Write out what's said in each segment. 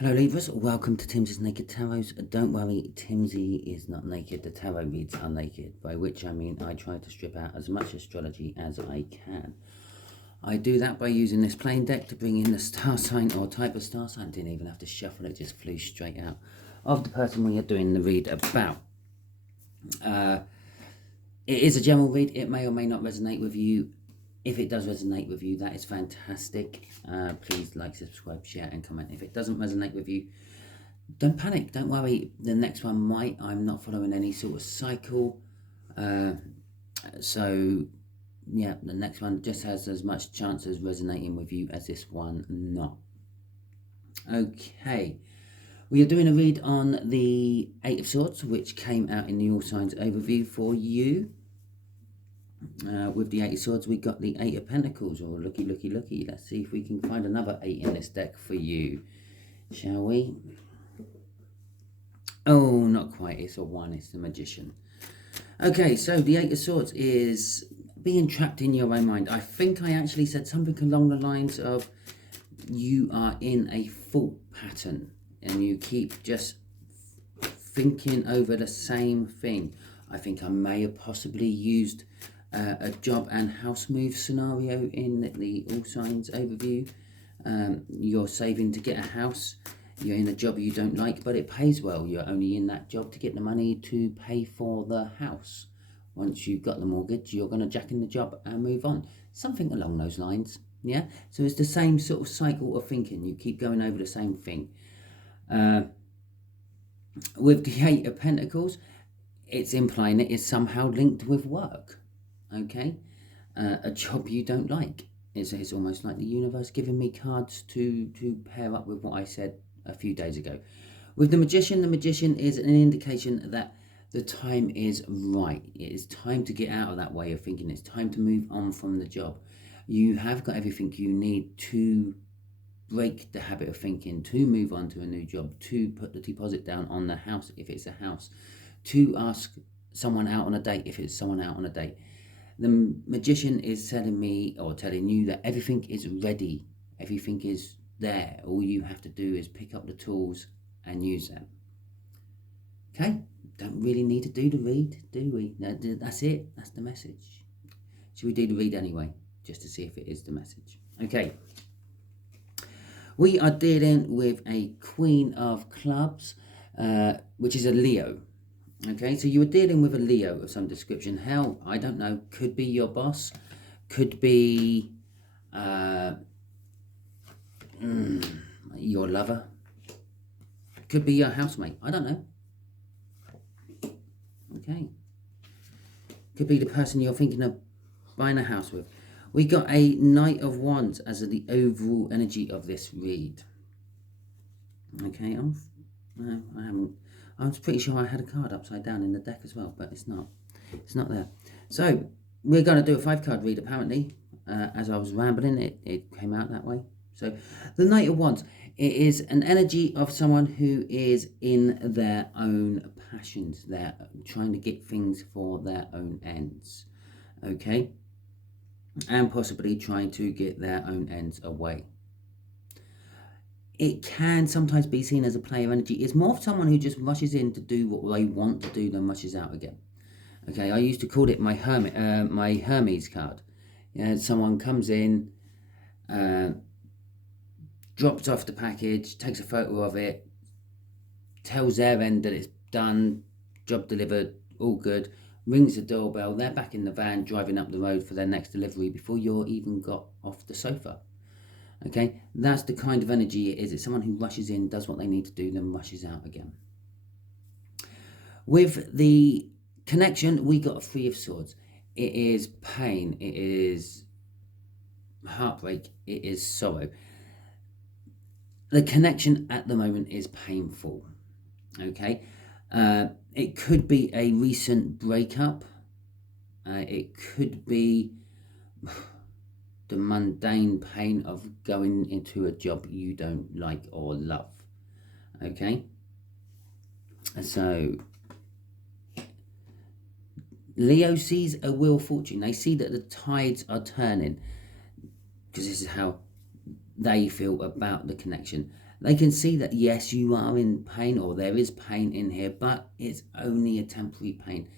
Hello Libras, welcome to Timsy's Naked Tarot. Don't worry, Timsy is not naked, the tarot reads are naked, by which I mean I try to strip out as much astrology as I can. I do that by using this plain deck to bring in the star sign or type of star sign. Didn't even have to shuffle it, just flew straight out of the person we are doing the read about. It is a general read, it may or may not resonate with you. If it does resonate with you, that is fantastic. Please like, subscribe, share and comment. If it doesn't resonate with you, don't panic, don't worry. The next one might. I'm not following any sort of cycle. So, yeah, the next one just has as much chance as resonating with you as this one not. Okay. We are doing a read on the Eight of Swords, which came out in the All Signs overview for you. With the Eight of Swords, we got the Eight of Pentacles, or looky, looky, looky. Let's see if we can find another 8 in this deck for you, shall we? Oh, not quite. It's a 1. It's the Magician. Okay, so the Eight of Swords is being trapped in your own mind. I think I actually said something along the lines of you are in a thought pattern and you keep just thinking over the same thing. I think I may have possibly used a job and house move scenario in the All Signs overview. You're saving to get a house. You're in a job you don't like, but it pays well. You're only in that job to get the money to pay for the house. Once you've got the mortgage, you're going to jack in the job and move on. Something along those lines. Yeah. So it's the same sort of cycle of thinking. You keep going over the same thing. With the Eight of Pentacles, it's implying it is somehow linked with work. Okay, a job you don't like. It's almost like the universe giving me cards to pair up with what I said a few days ago. With the Magician is an indication that the time is right. It is time to get out of that way of thinking. It's time to move on from the job. You have got everything you need to break the habit of thinking, to move on to a new job, to put the deposit down on the house if it's a house, to ask someone out on a date if it's someone out on a date. The Magician is telling me, or telling you, that everything is ready. Everything is there. All you have to do is pick up the tools and use them. Okay? Don't really need to do the read, do we? No, that's it. That's the message. Should we do the read anyway? Just to see if it is the message. Okay. We are dealing with a Queen of Clubs, which is a Leo. Okay, so you were dealing with a Leo of some description. Hell, I don't know. Could be your boss. Could be your lover. Could be your housemate. I don't know. Okay. Could be the person you're thinking of buying a house with. We got a Knight of Wands as the overall energy of this read. Okay, no, I haven't. I was pretty sure I had a card upside down in the deck as well, but it's not. It's not there. So we're going to do a 5-card read, apparently. As I was rambling, it came out that way. So the Knight of Wands, it is an energy of someone who is in their own passions. They're trying to get things for their own ends. Okay? And possibly trying to get their own ends away. It can sometimes be seen as a player energy. It's more of someone who just rushes in to do what they want to do, then rushes out again. Okay, I used to call it my Hermes card. Someone comes in, drops off the package, takes a photo of it, tells their end that it's done, job delivered, all good, rings the doorbell, they're back in the van driving up the road for their next delivery before you're even got off the sofa. Okay, that's the kind of energy it is. It's someone who rushes in, does what they need to do, then rushes out again. With the connection, we got a 3 of Swords. It is pain, it is heartbreak, it is sorrow. The connection at the moment is painful. Okay, it could be a recent breakup. It could be the mundane pain of going into a job you don't like or love. Okay, so Leo sees a wheel of fortune. They see that the tides are turning, because this is how they feel about the connection. They can see that, yes, you are in pain, or there is pain in here, but it's only a temporary pain.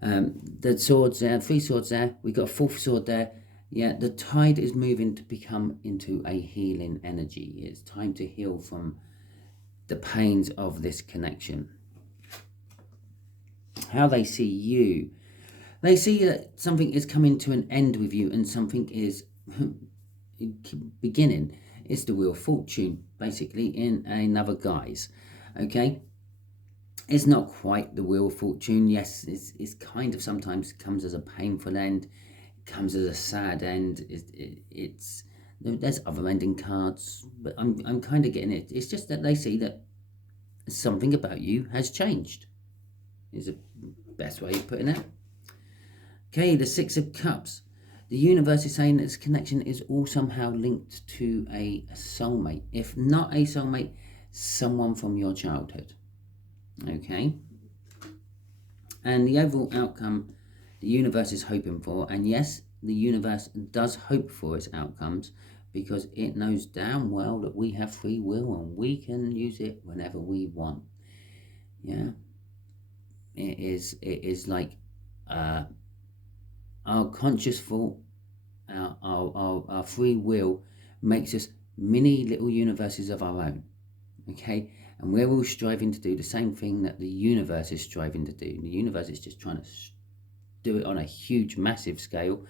The swords there, 3 swords there, we got a 4th sword there. Yeah, the tide is moving to become into a healing energy. It's time to heal from the pains of this connection. How they see you. They see that something is coming to an end with you and something is beginning. It's the Wheel of Fortune, basically, in another guise. Okay? It's not quite the Wheel of Fortune. Yes, it's kind of sometimes comes as a painful end. It comes as a sad end. There's other ending cards, but I'm kind of getting it. It's just that they see that something about you has changed. Is the best way of putting it. Okay, the 6 of Cups. The universe is saying that this connection is all somehow linked to a soulmate. If not a soulmate, someone from your childhood. Okay? And the overall outcome the universe is hoping for, and yes, the universe does hope for its outcomes because it knows damn well that we have free will and we can use it whenever we want. Yeah? It is like our conscious thought, our free will makes us mini little universes of our own. Okay? And we're all striving to do the same thing that the universe is striving to do. The universe is just trying to do it on a huge, massive scale.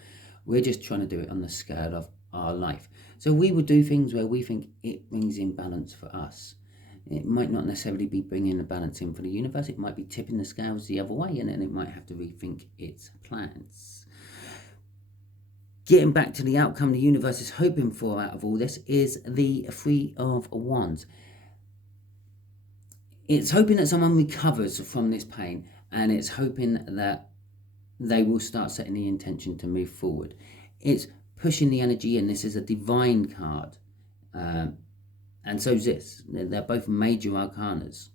We're just trying to do it on the scale of our life. So we will do things where we think it brings in balance for us. It might not necessarily be bringing the balance in for the universe. It might be tipping the scales the other way, and then it might have to rethink its plans. Getting back to the outcome the universe is hoping for out of all this is the 3 of Wands. It's hoping that someone recovers from this pain, and it's hoping that they will start setting the intention to move forward. It's pushing the energy in. This is a divine card. And so is this. They're both major arcanas.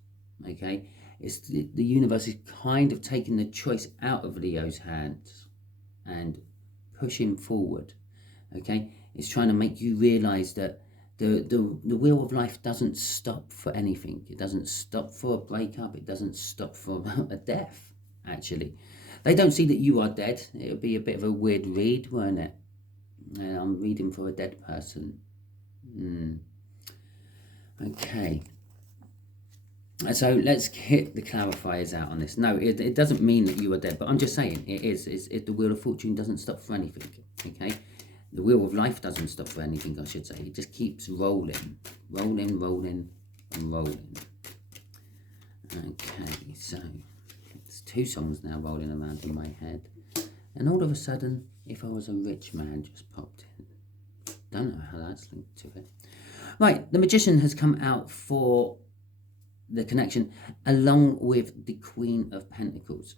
Okay? It's the universe is kind of taking the choice out of Leo's hands and pushing forward. Okay? It's trying to make you realize that the wheel of life doesn't stop for anything. It doesn't stop for a breakup. It doesn't stop for a death, actually. They don't see that you are dead. It would be a bit of a weird read, won't it? I'm reading for a dead person. Okay. So let's hit the clarifiers out on this. No, it doesn't mean that you are dead, but I'm just saying it is. The Wheel of Fortune doesn't stop for anything. Okay? The Wheel of Life doesn't stop for anything, I should say. It just keeps rolling. Rolling, rolling, and rolling. Okay, so there's 2 songs now rolling around in my head. And all of a sudden, If I Was a Rich Man just popped in. Don't know how that's linked to it. Right, the Magician has come out for the connection along with the Queen of Pentacles.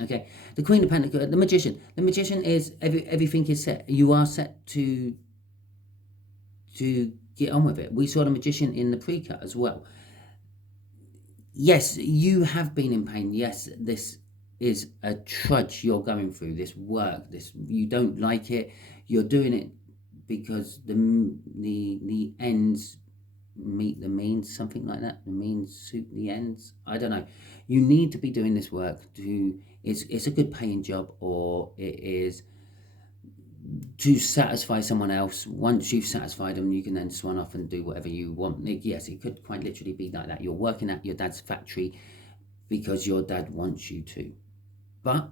Okay, the Queen of Pentacles, the Magician. The Magician is everything is set. You are set to get on with it. We saw the Magician in the pre-cut as well. Yes, you have been in pain. Yes, this is a trudge you're going through. This work, you don't like it. You're doing it because the ends meet the means, something like that. The means suit the ends. I don't know. You need to be doing this work to. It's a good paying job, or it is to satisfy someone else. Once you've satisfied them, you can then swan off and do whatever you want. Yes, it could quite literally be like that. You're working at your dad's factory because your dad wants you to, but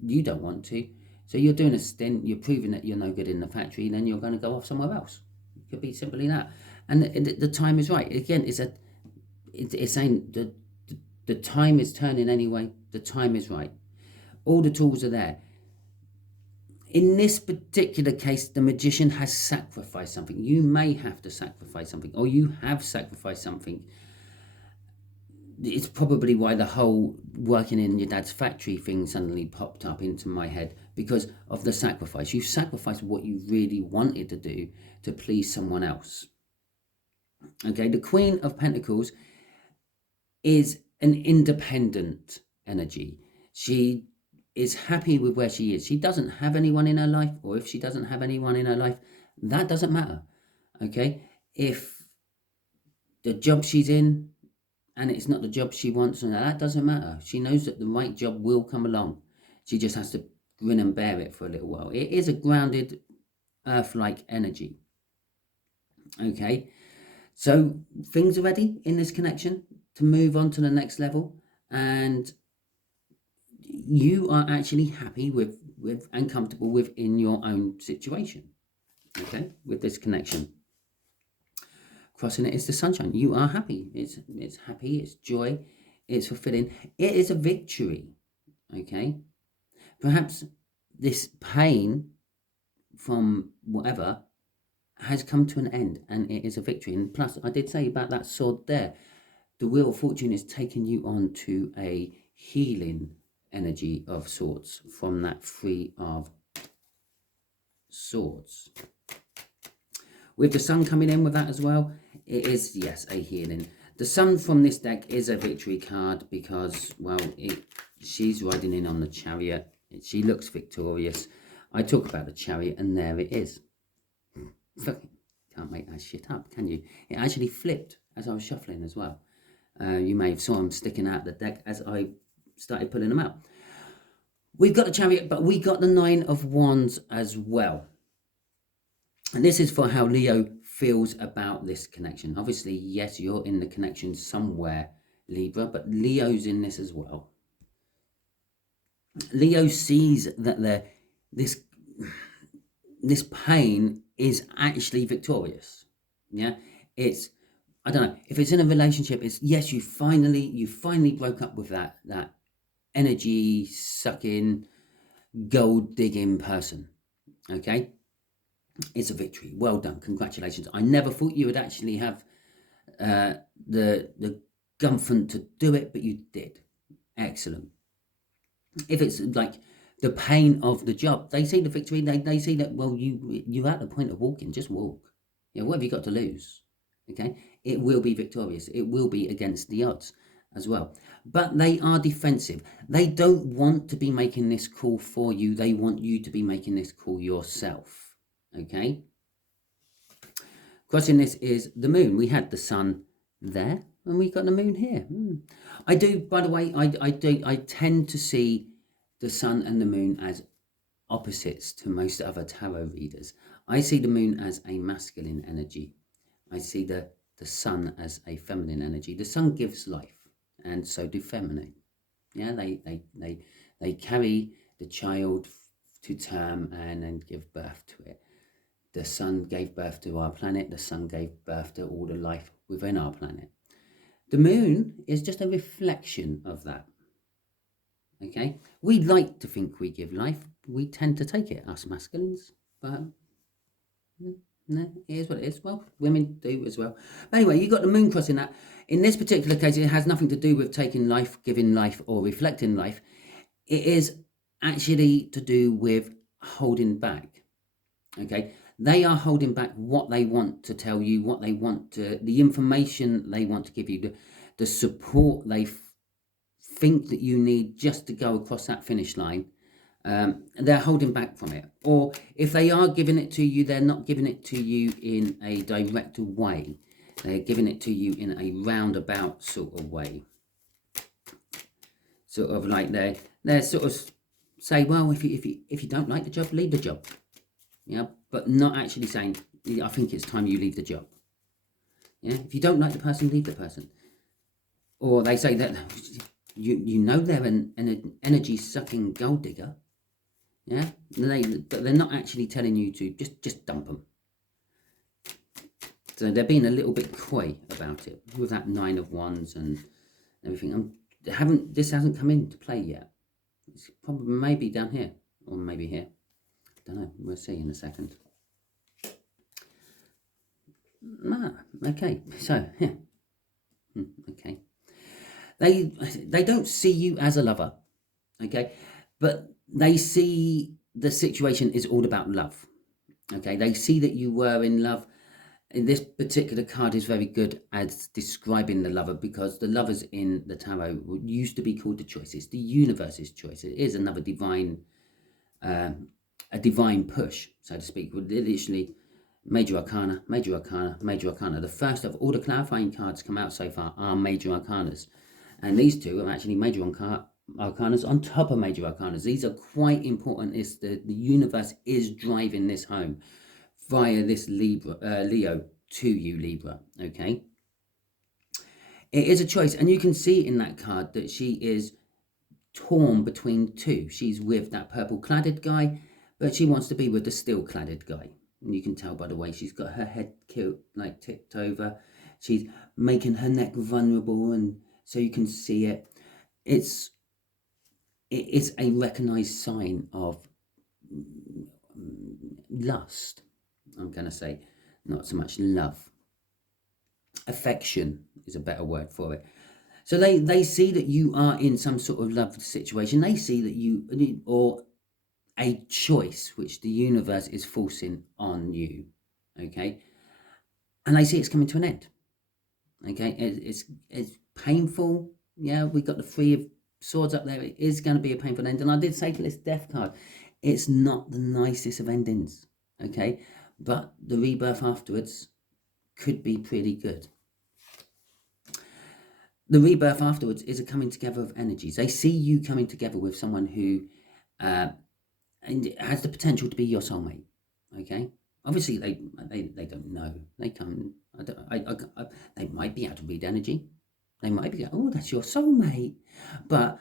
you don't want to. So you're doing a stint. You're proving that you're no good in the factory. Then you're going to go off somewhere else. It could be simply that. And the time is right. Again, it's saying the time is turning anyway. The time is right. All the tools are there. In this particular case, the Magician has sacrificed something. You may have to sacrifice something, or you have sacrificed something. It's probably why the whole working in your dad's factory thing suddenly popped up into my head, because of the sacrifice. You sacrificed what you really wanted to do to please someone else. Okay, the Queen of Pentacles is an independent energy. She is happy with where she is. She doesn't have anyone in her life, or if she doesn't have anyone in her life, that doesn't matter. Okay, if the job she's in and it's not the job she wants, and that doesn't matter. She knows that the right job will come along. She just has to grin and bear it for a little while. It is a grounded, earth-like energy. Okay, so things are ready in this connection to move on to the next level, and you are actually happy with and comfortable within your own situation. Okay, with this connection. Crossing it is the sunshine. You are happy. It's happy. It's joy. It's fulfilling. It is a victory. Okay. Perhaps this pain from whatever has come to an end, and it is a victory. And plus, I did say about that sword there. The Wheel of Fortune is taking you on to a healing energy of sorts from that Three of Swords. With the Sun coming in with that as well, it is, yes, a healing. The Sun from this deck is a victory card because, well, she's riding in on the Chariot. She looks victorious. I talk about the Chariot, and there it is. Can't make that shit up, can you? It actually flipped as I was shuffling as well. You may have saw them sticking out the deck as I started pulling them out. We've got the Chariot, but we got the Nine of Wands as well. And this is for how Leo feels about this connection. Obviously, yes, you're in the connection somewhere, Libra, but Leo's in this as well. Leo sees that this pain is actually victorious. Yeah, it's, I don't know, if it's in a relationship, it's, yes, you finally broke up with that energy sucking, gold digging person. Okay, it's a victory. Well done, congratulations. I never thought you would actually have the gumption to do it, but you did. Excellent. If it's like the pain of the job, they see the victory. They see that, well, you're at the point of walking. Just walk. Yeah, what have you got to lose? Okay, it will be victorious. It will be against the odds as well. But they are defensive. They don't want to be making this call for you. They want you to be making this call yourself. Okay. Crossing this is the moon. We had the sun there, and we got the moon here. I do, by the way, I tend to see the sun and the moon as opposites to most other tarot readers. I see the moon as a masculine energy. I see the sun as a feminine energy. The sun gives life, and so do feminine. Yeah, they carry the child to term and then give birth to it. The sun gave birth to our planet. The sun gave birth to all the life within our planet. The moon is just a reflection of that. Okay, we like to think we give life. We tend to take it, us masculines, but no, it is what it is. Well, women do as well. But anyway, you got the moon crossing that. In this particular case, it has nothing to do with taking life, giving life, or reflecting life. It is actually to do with holding back. Okay, they are holding back what they want to tell you, what they want to, the information they want to give you, the support they think that you need just to go across that finish line. They're holding back from it. Or if they are giving it to you, they're not giving it to you in a direct way. They're giving it to you in a roundabout sort of way. Sort of like they're sort of say, well, if you don't like the job, leave the job. Yeah, but not actually saying, I think it's time you leave the job. Yeah, if you don't like the person, leave the person. Or they say that you know they're an energy sucking gold digger. Yeah, but they're not actually telling you to just dump them. So they're being a little bit coy about it with that Nine of Wands and everything. This hasn't come into play yet. It's probably maybe down here or maybe here. Don't know. We'll see in a second. Okay. So yeah. Okay. They don't see you as a lover. Okay, but they see the situation is all about love. Okay, they see that you were in love. And this particular card is very good at describing the lover, because the lovers in the tarot used to be called the choice. It's the universe's choice. It is another divine, a divine push, so to speak. Literally, Major Arcana, Major Arcana, Major Arcana. The first of all the clarifying cards come out so far are Major Arcanas. And these two are actually Major Arcanas on top of Major Arcanas. These are quite important. It's the universe is driving this home via this Leo to you, Libra, okay? It is a choice. And you can see in that card that she is torn between two. She's with that purple-cladded guy, but she wants to be with the steel-cladded guy. And you can tell by the way she's got her head tipped over. She's making her neck vulnerable, and so you can see it. It is a recognized sign of lust, I'm going to say. Not so much love. Affection is a better word for it. So they see that you are in some sort of love situation. They see that you, or a choice which the universe is forcing on you, okay? And they see it's coming to an end, okay? It's painful. Yeah, we got the Three of Swords up there. It is going to be a painful end. And I did say to this Death card, it's not the nicest of endings, okay? But the rebirth afterwards could be pretty good. The rebirth afterwards is a coming together of energies. They see you coming together with someone who and it has the potential to be your soulmate, okay? Obviously, they don't know. They come. They might be able to read energy. They might be, oh, that's your soulmate, but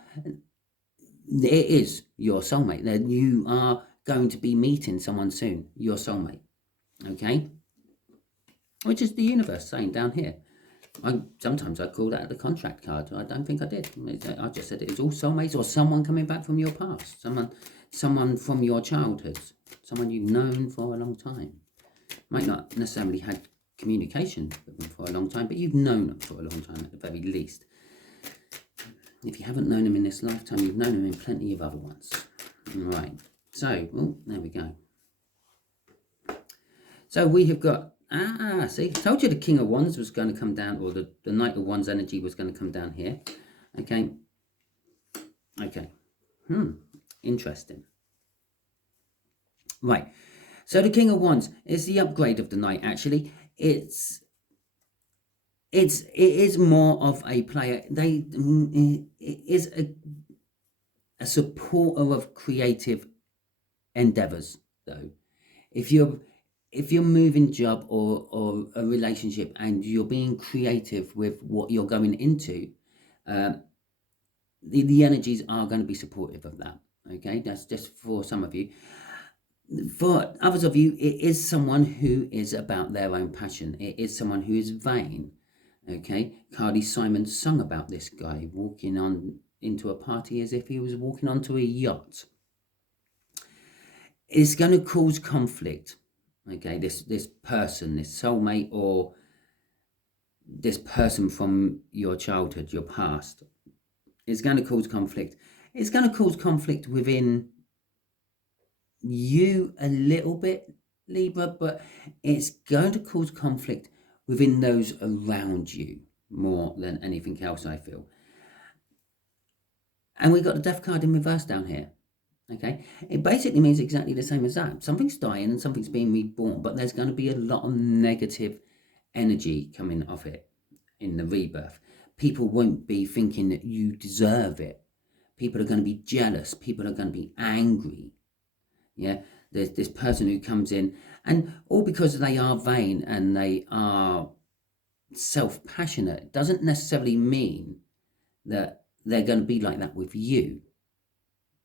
it is your soulmate. That you are going to be meeting someone soon, your soulmate, okay? Which is the universe saying down here. Sometimes I call that the contract card. I don't think I did. I just said it was all soulmates or someone coming back from your past. Someone from your childhood. Someone you've known for a long time. Might not necessarily had communication with them for a long time, but you've known them for a long time at the very least. If you haven't known them in this lifetime, you've known them in plenty of other ones. Right. So, oh, there we go. So we have got, see, told you the King of Wands was going to come down, or the Knight of Wands energy was going to come down here. Okay. Okay. Interesting. Right. So the King of Wands is the upgrade of the Knight, actually. It is more of a player. It is a supporter of creative endeavors, though. If you're moving job or a relationship and you're being creative with what you're going into, the energies are going to be supportive of that. Okay, that's just for some of you. For others of you, it is someone who is about their own passion. It is someone who is vain. Okay, Carly Simon sung about this guy walking on into a party as if he was walking onto a yacht. It's going to cause conflict. Okay, this person, this soulmate, or this person from your childhood, your past, is going to cause conflict. It's going to cause conflict within you a little bit, Libra, but it's going to cause conflict within those around you more than anything else, I feel. And we got the Death card in reverse down here. Okay, it basically means exactly the same as that. Something's dying and something's being reborn, but there's going to be a lot of negative energy coming off it in the rebirth. People won't be thinking that you deserve it. People are going to be jealous. People are going to be angry. Yeah, there's this person who comes in, and all because they are vain and they are self-passionate doesn't necessarily mean that they're going to be like that with you.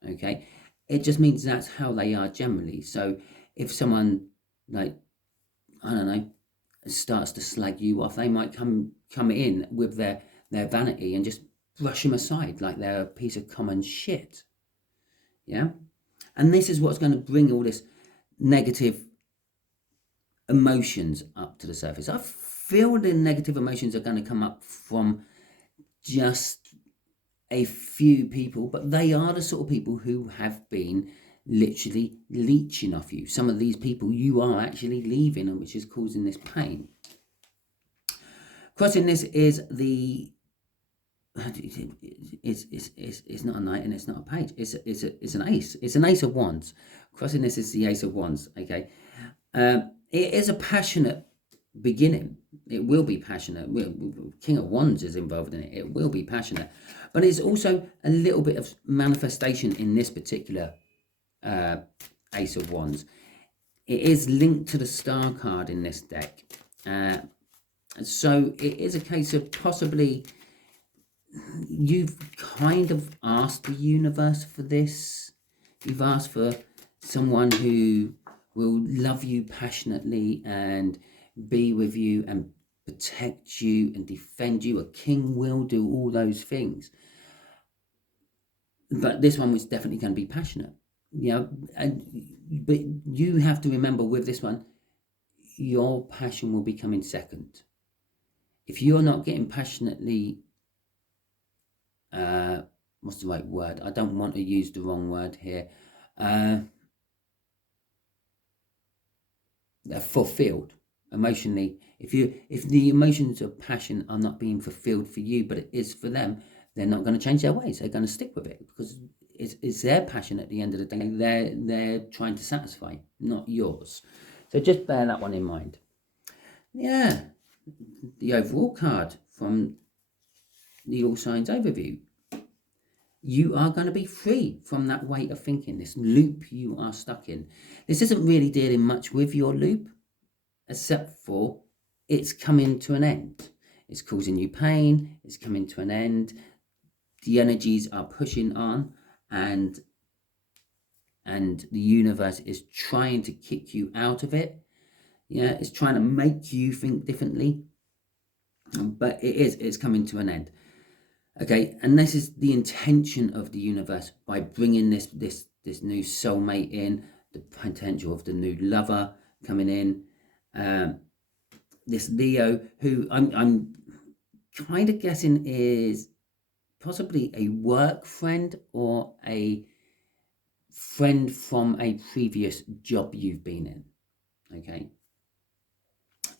Okay, it just means that's how they are generally. So if someone, like, I don't know, starts to slag you off, they might come in with their vanity and just brush them aside like they're a piece of common shit. Yeah, and this is what's going to bring all this negative emotions up to the surface. I feel the negative emotions are going to come up from just a few people, but they are the sort of people who have been literally leeching off you. Some of these people you are actually leaving, and which is causing this pain. Crossing this is the, it's not a knight and it's not a page. It's an ace. It's an ace of wands. Crossing this is the ace of wands. Okay, it it is a passionate beginning. It will be passionate. King of Wands is involved in it. It will be passionate. But it's also a little bit of manifestation in this particular Ace of Wands. It is linked to the Star card in this deck. So it is a case of possibly you've kind of asked the universe for this. You've asked for someone who will love you passionately and be with you and protect you and defend you. A king will do all those things. But this one was definitely going to be passionate. But you have to remember with this one, your passion will be coming second. If you're not getting passionately, what's the right word? I don't want to use the wrong word here. Fulfilled emotionally. If the emotions of passion are not being fulfilled for you, but it is for them, they're not going to change their ways. They're going to stick with it because it's their passion at the end of the day. They're trying to satisfy, not yours. So just bear that one in mind. Yeah, the overall card from the All Signs Overview. You are going to be free from that weight of thinking, this loop you are stuck in. This isn't really dealing much with your loop, except for it's coming to an end. It's causing you pain, it's coming to an end. The energies are pushing on, and the universe is trying to kick you out of it. Yeah, it's trying to make you think differently, but it's coming to an end. Okay, and this is the intention of the universe by bringing this new soulmate in, the potential of the new lover coming in, this Leo, who I'm kind of guessing is possibly a work friend or a friend from a previous job you've been in. Okay,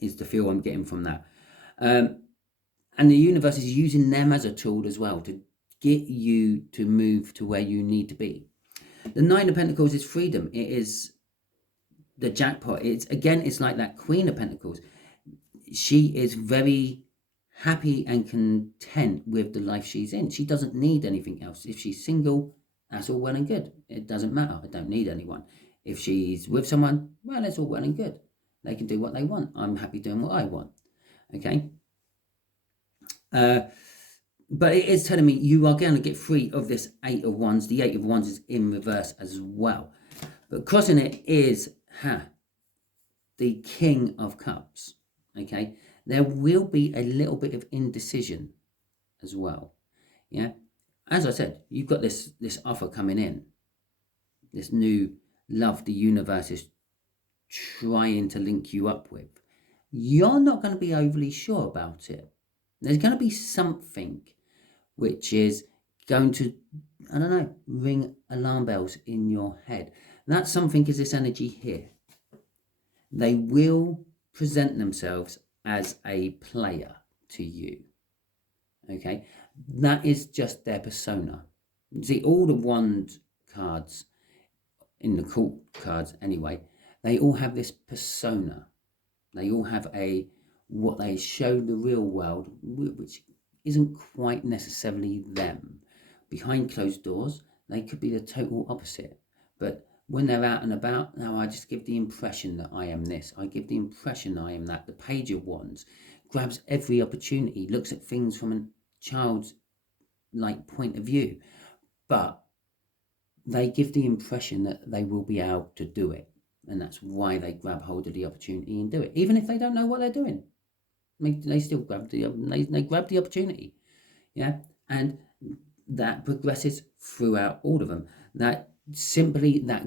is the feel I'm getting from that. And the universe is using them as a tool as well to get you to move to where you need to be. The Nine of Pentacles is freedom. It is the jackpot. It's like that Queen of Pentacles. She is very happy and content with the life she's in. She doesn't need anything else. If she's single, that's all well and good. It doesn't matter. I don't need anyone. If she's with someone, well, it's all well and good. They can do what they want. I'm happy doing what I want. Okay. But it is telling me you are going to get free of this Eight of Wands. The Eight of Wands is in reverse as well. But crossing it is the King of Cups. Okay, there will be a little bit of indecision as well. Yeah, as I said, you've got this offer coming in, this new love the universe is trying to link you up with. You're not going to be overly sure about it. There's going to be something which is going to, I don't know, ring alarm bells in your head. That something is this energy here. They will present themselves as a player to you. Okay, that is just their persona. See, all the wand cards, in the court cards anyway, they all have this persona. They all have what they show the real world, which isn't quite necessarily them. Behind closed doors, they could be the total opposite. But when they're out and about, now I just give the impression that I am this. I give the impression I am that. The Page of Wands grabs every opportunity, looks at things from a child's point of view. But they give the impression that they will be able to do it. And that's why they grab hold of the opportunity and do it. Even if they don't know what they're doing. They still grab they grab the opportunity. Yeah. And that progresses throughout all of them. That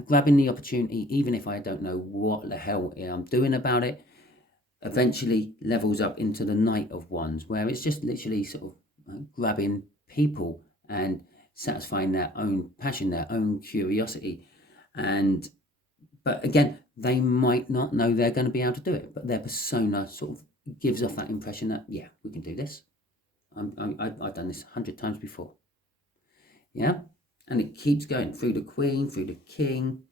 grabbing the opportunity, even if I don't know what the hell I'm doing about it, eventually levels up into the Knight of Wands, where it's just literally sort of grabbing people and satisfying their own passion, their own curiosity. But again, they might not know they're going to be able to do it, but their persona sort of gives off that impression that, yeah, we can do this. I've done this 100 times before. Yeah, and it keeps going through the Queen, through the King.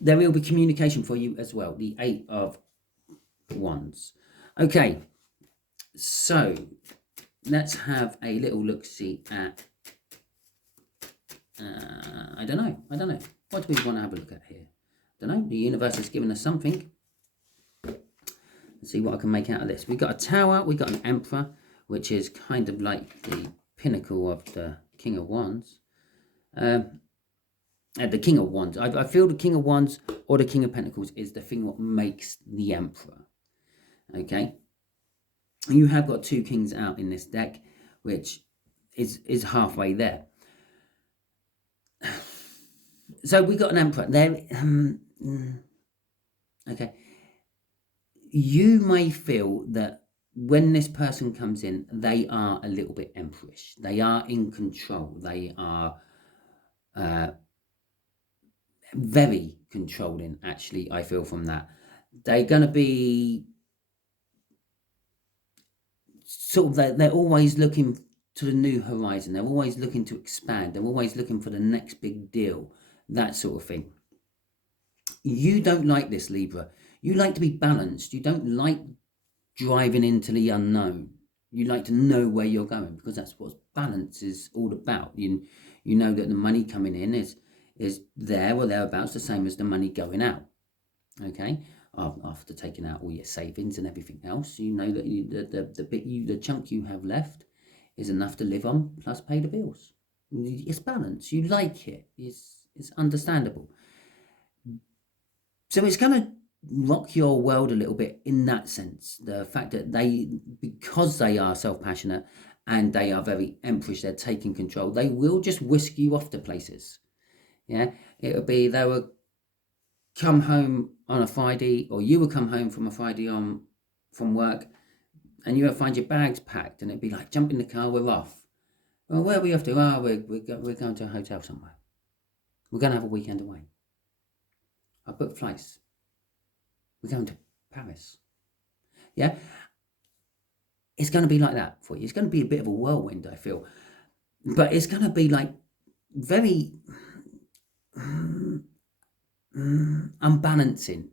there will be communication for you as well. The 8 of Wands. Okay, so let's have a little look-see at, I don't know. What do we want to have a look at here? I don't know. The universe has given us something. Let's see what I can make out of this. We've got a Tower, we've got an Emperor, which is kind of like the pinnacle of the King of Wands. The King of Wands. I feel the King of Wands or the King of Pentacles is the thing what makes the Emperor. Okay? You have got 2 kings out in this deck, which is halfway there. So we got an Emperor there. Okay. You may feel that when this person comes in, they are a little bit emperorish. They are in control. They are very controlling, actually, I feel from that. They're going to be sort of, they're always looking to the new horizon. They're always looking to expand. They're always looking for the next big deal, that sort of thing. You don't like this, Libra. You like to be balanced. You don't like driving into the unknown. You like to know where you're going, because that's what balance is all about. You know that the money coming in is there or thereabouts, the same as the money going out. Okay, after taking out all your savings and everything else, you know that the chunk you have left is enough to live on, plus pay the bills. It's balance. You like it. It's understandable. So it's going to rock your world a little bit in that sense. The fact that because they are self-passionate and they are very emperorish, they're taking control, they will just whisk you off to places. Yeah, it'll be they will come home on a Friday, or you will come home from a Friday from work, and you will find your bags packed, and it'd be like, jump in the car, we're off. Well, where are we off to? Oh, we're going to a hotel somewhere. We're going to have a weekend away. I booked flights. We're going to Paris. Yeah, it's going to be like that for you. It's going to be a bit of a whirlwind, I feel, but it's going to be like very unbalancing.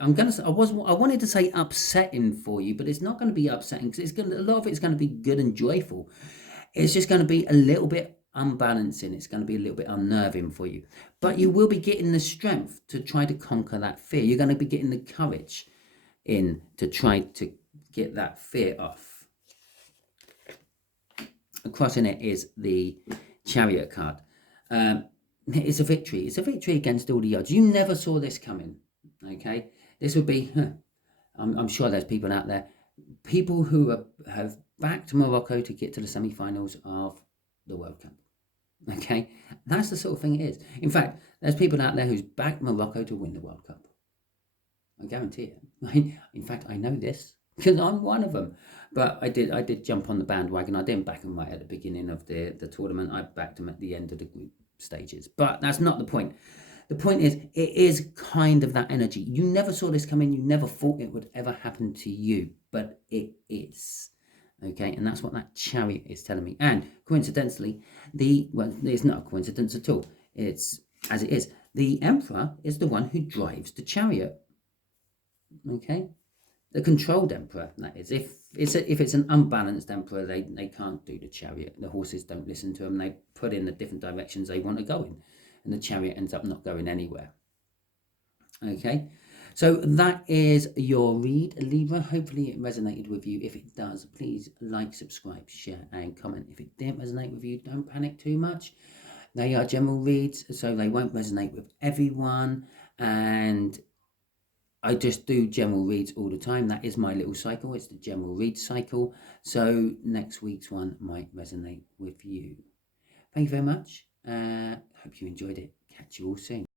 I wanted to say upsetting for you, but it's not going to be upsetting, because a lot of it's going to be good and joyful. It's just going to be a little bit unbalancing. It's going to be a little bit unnerving for you, but you will be getting the strength to try to conquer that fear. You're going to be getting the courage in to try to get that fear off. Crossing it is the Chariot card. It's a victory. It's a victory against all the odds. You never saw this coming. Okay, this would be, I'm sure there's people out there, people who have backed Morocco to get to the semi-finals of the World Cup. Okay, that's the sort of thing it is. In fact, there's people out there who's backed Morocco to win the World Cup. I guarantee it. In fact, I know this because I'm one of them. But I did jump on the bandwagon. I didn't back them right at the beginning of the tournament. I backed them at the end of the group stages. But that's not the point. The point is, it is kind of that energy. You never saw this coming. You never thought it would ever happen to you, but it is. Okay, and that's what that Chariot is telling me. And coincidentally, it's not a coincidence at all. It's as it is. The Emperor is the one who drives the Chariot. Okay, the controlled Emperor, that is. If it's an unbalanced Emperor, they can't do the Chariot. The horses don't listen to them. They put in the different directions they want to go in, and the Chariot ends up not going anywhere. Okay, so that is your read, Libra. Hopefully it resonated with you. If it does, please like, subscribe, share, and comment. If it didn't resonate with you, don't panic too much. They are general reads, so they won't resonate with everyone, and I just do general reads all the time. That is my little cycle. It's the general read cycle. So next week's one might resonate with you. Thank you very much. Hope you enjoyed it. Catch you all soon.